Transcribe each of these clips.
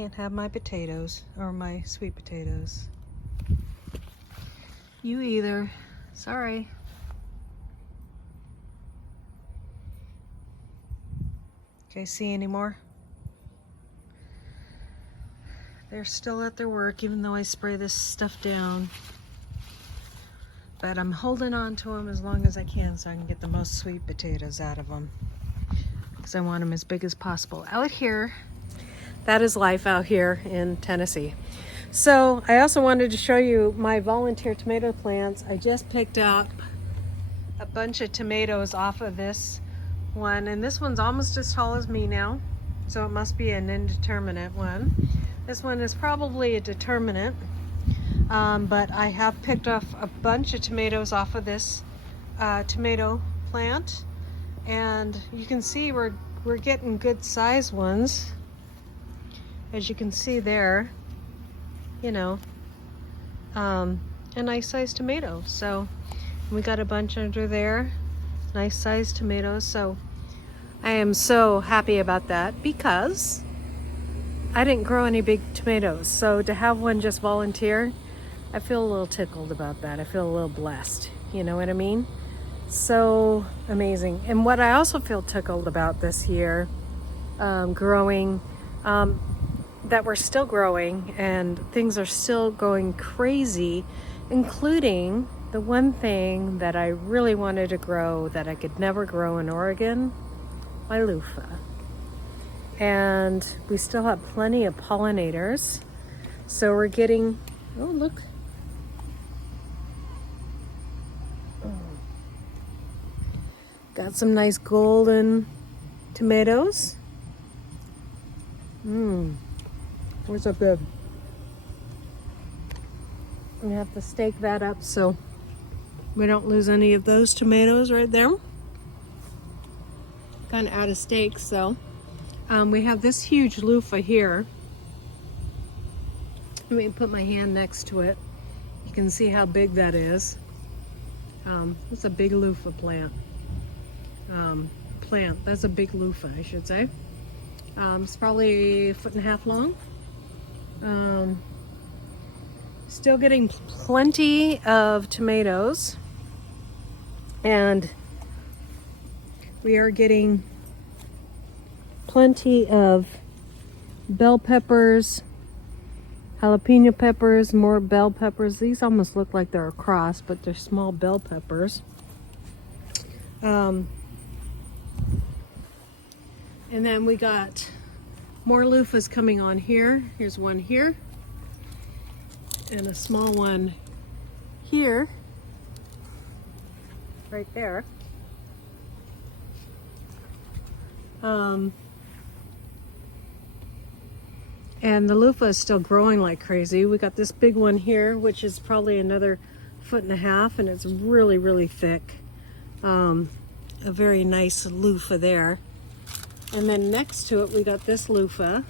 can't have my potatoes or my sweet potatoes. You either. Sorry. Okay, see any more? They're still at their work even though I spray this stuff down. But I'm holding on to them as long as I can so I can get the most sweet potatoes out of them. Because I want them as big as possible. Out here, that is life out here in Tennessee. So I also wanted to show you my volunteer tomato plants. I just picked up a bunch of tomatoes off of this one. And this one's almost as tall as me now. So it must be an indeterminate one. This one is probably a determinate. But I have picked off a bunch of tomatoes off of this tomato plant, and you can see we're getting good size ones, as you can see there, you know, a nice sized tomato. So we got a bunch under there, nice sized tomatoes. So I am so happy about that because I didn't grow any big tomatoes. So to have one just volunteer, I feel a little tickled about that. I feel a little blessed. You know what I mean? So amazing. And what I also feel tickled about this year, growing, that we're still growing and things are still going crazy, including the one thing that I really wanted to grow that I could never grow in Oregon, my loofah. And we still have plenty of pollinators. So we're getting, oh look. Got some nice golden tomatoes. Where's our bib? We have to stake that up so we don't lose any of those tomatoes right there. Kind of out of stakes, so. We have this huge loofah here. Let me put my hand next to it. You can see how big that is. It's a big loofah plant. That's a big loofah, I should say. It's probably 1.5 feet long. Still getting plenty of tomatoes, and we are getting plenty of bell peppers, jalapeno peppers, more bell peppers. These almost look like they're a cross, but they're small bell peppers. And then we got more loofahs coming on here. Here's one here. And a small one here. Right there. And the loofah is still growing like crazy. We got this big one here, which is probably another 1.5 feet, and it's really, really thick. A very nice loofah there. And then next to it, we got this loofah.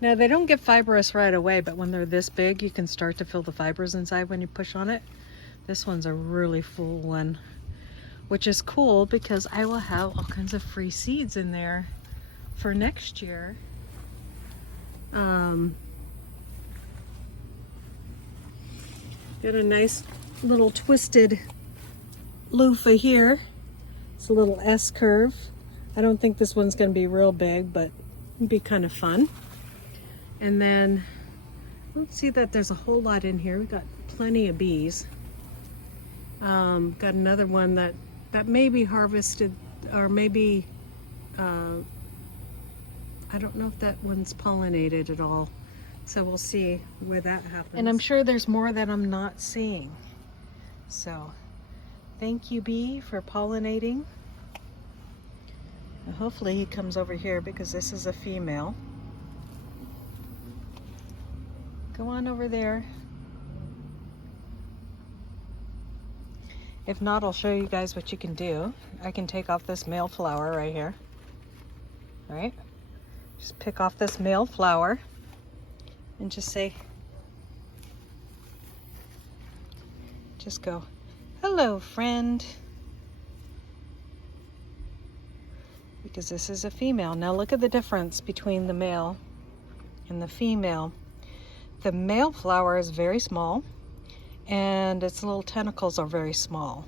Now, they don't get fibrous right away, but when they're this big, you can start to feel the fibers inside when you push on it. This one's a really full one, which is cool because I will have all kinds of free seeds in there for next year. Got a nice little twisted loofah here. It's a little S curve. I don't think this one's going to be real big, but it'd be kind of fun. And then let's see that there's a whole lot in here. We got plenty of bees. Got another one that may be harvested, or maybe I don't know if that one's pollinated at all. So we'll see where that happens. And I'm sure there's more that I'm not seeing. So thank you, bee, for pollinating. And hopefully he comes over here because this is a female. Go on over there. If not, I'll show you guys what you can do. I can take off this male flower right here. All right? Just pick off this male flower and just say, just go, hello, friend. You because this is a female. Now look at the difference between the male and the female. The male flower is very small and its little tentacles are very small.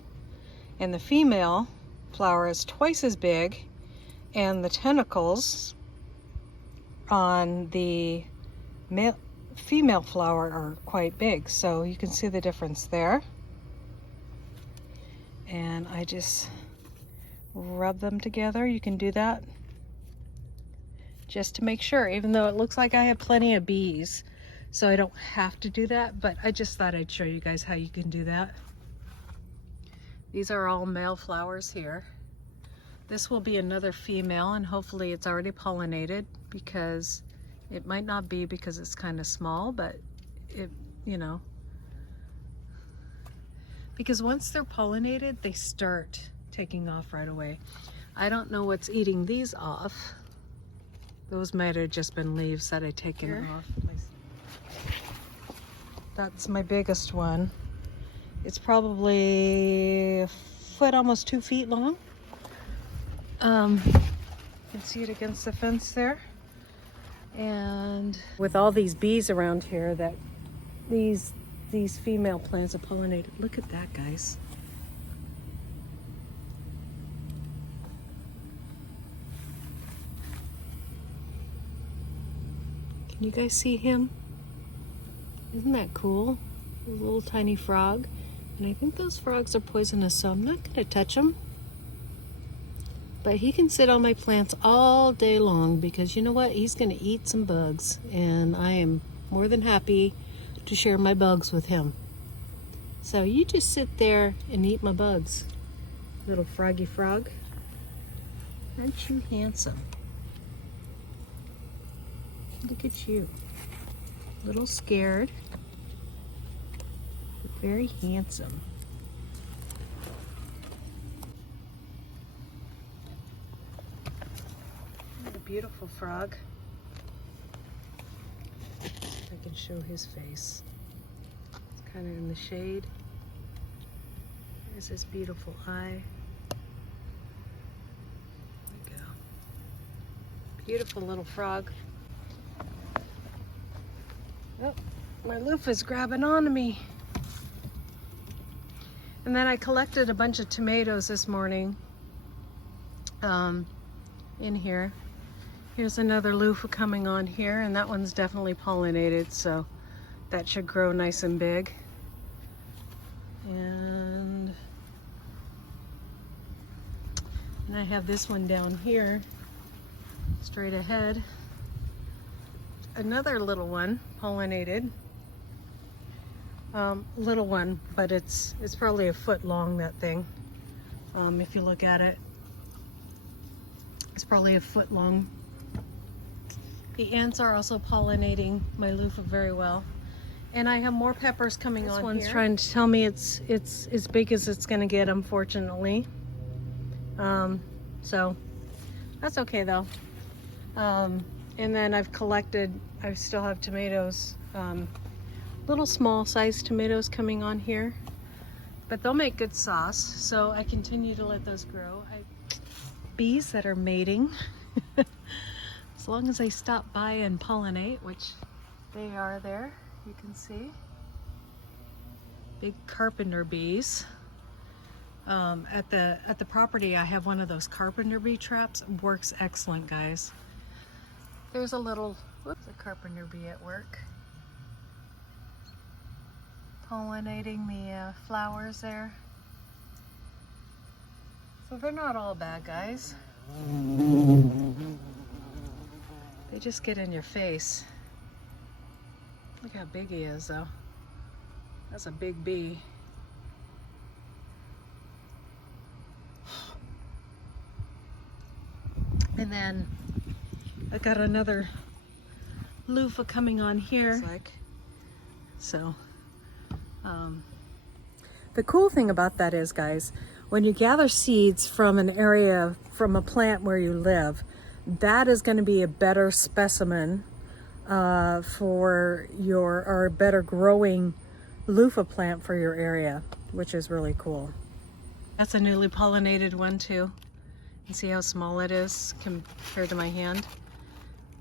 And the female flower is twice as big and the tentacles on the female flower are quite big. So you can see the difference there. And I just rub them together. You can do that just to make sure, even though it looks like I have plenty of bees, so I don't have to do that, but I just thought I'd show you guys how you can do that. These are all male flowers here. This will be another female, and hopefully it's already pollinated, because it might not be because it's kind of small, but it, you know, because once they're pollinated, they start taking off right away. I don't know what's eating these off. Those might have just been leaves that I'd taken off. That's my biggest one. It's probably a foot, almost 2 feet long. You can see it against the fence there. And with all these bees around here, that these female plants are pollinated. Look at that, guys. Can you guys see him? Isn't that cool? A little tiny frog. And I think those frogs are poisonous, so I'm not going to touch them. But he can sit on my plants all day long, because you know what? He's going to eat some bugs. And I am more than happy to share my bugs with him. So you just sit there and eat my bugs. Little froggy frog. Aren't you handsome? Look at you. A little scared, but very handsome. What a beautiful frog. I can show his face. It's kind of in the shade. There's this beautiful eye. There we go. Beautiful little frog. Oh, my loofah's grabbing onto me. And then I collected a bunch of tomatoes this morning in here. Here's another loofah coming on here, and that one's definitely pollinated, so that should grow nice and big. And I have this one down here, straight ahead. Another little one, pollinated. Little one, but it's probably a foot long, that thing. If you look at it, it's probably a foot long. The ants are also pollinating my loofah very well. And I have more peppers coming on here. This one's trying to tell me it's as big as it's gonna get, unfortunately. So that's okay though. And then I still have tomatoes, little small sized tomatoes coming on here, but they'll make good sauce. So I continue to let those grow. Bees that are mating, as long as they stop by and pollinate, which they are there, you can see. Big carpenter bees. At the property, I have one of those carpenter bee traps. It works excellent, guys. There's a carpenter bee at work, pollinating the flowers there. So they're not all bad guys. They just get in your face. Look how big he is though. That's a big bee. And then I got another loofah coming on here. The cool thing about that is, guys, when you gather seeds from an area, from a plant where you live, that is going to be a better specimen for or a better growing loofah plant for your area, which is really cool. That's a newly pollinated one too. You see how small it is compared to my hand?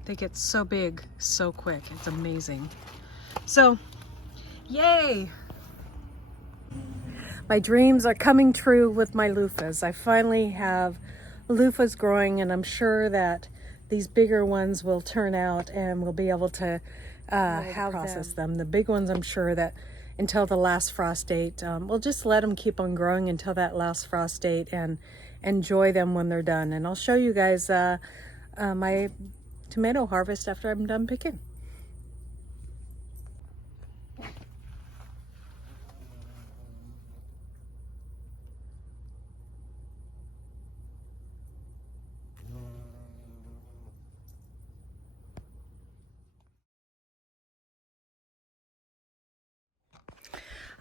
They get so big so quick. It's amazing. So, yay! My dreams are coming true with my loofahs. I finally have loofahs growing, and I'm sure that these bigger ones will turn out and we'll be able to process them. The big ones, I'm sure that until the last frost date, we'll just let them keep on growing until that last frost date and enjoy them when they're done. And I'll show you guys my tomato harvest after I'm done picking.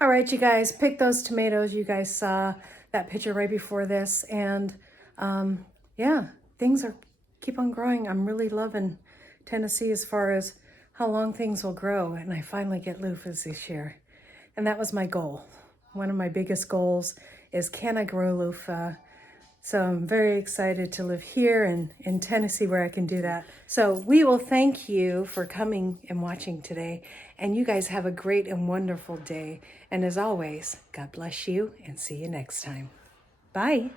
All right, you guys, pick those tomatoes. You guys saw that picture right before this, and yeah, things are keep on growing. I'm really loving Tennessee as far as how long things will grow, and I finally get loofahs this year, and that was my goal. One of my biggest goals is, can I grow loofah? So I'm very excited to live here in Tennessee where I can do that. So we will thank you for coming and watching today. And you guys have a great and wonderful day. And as always, God bless you and see you next time. Bye.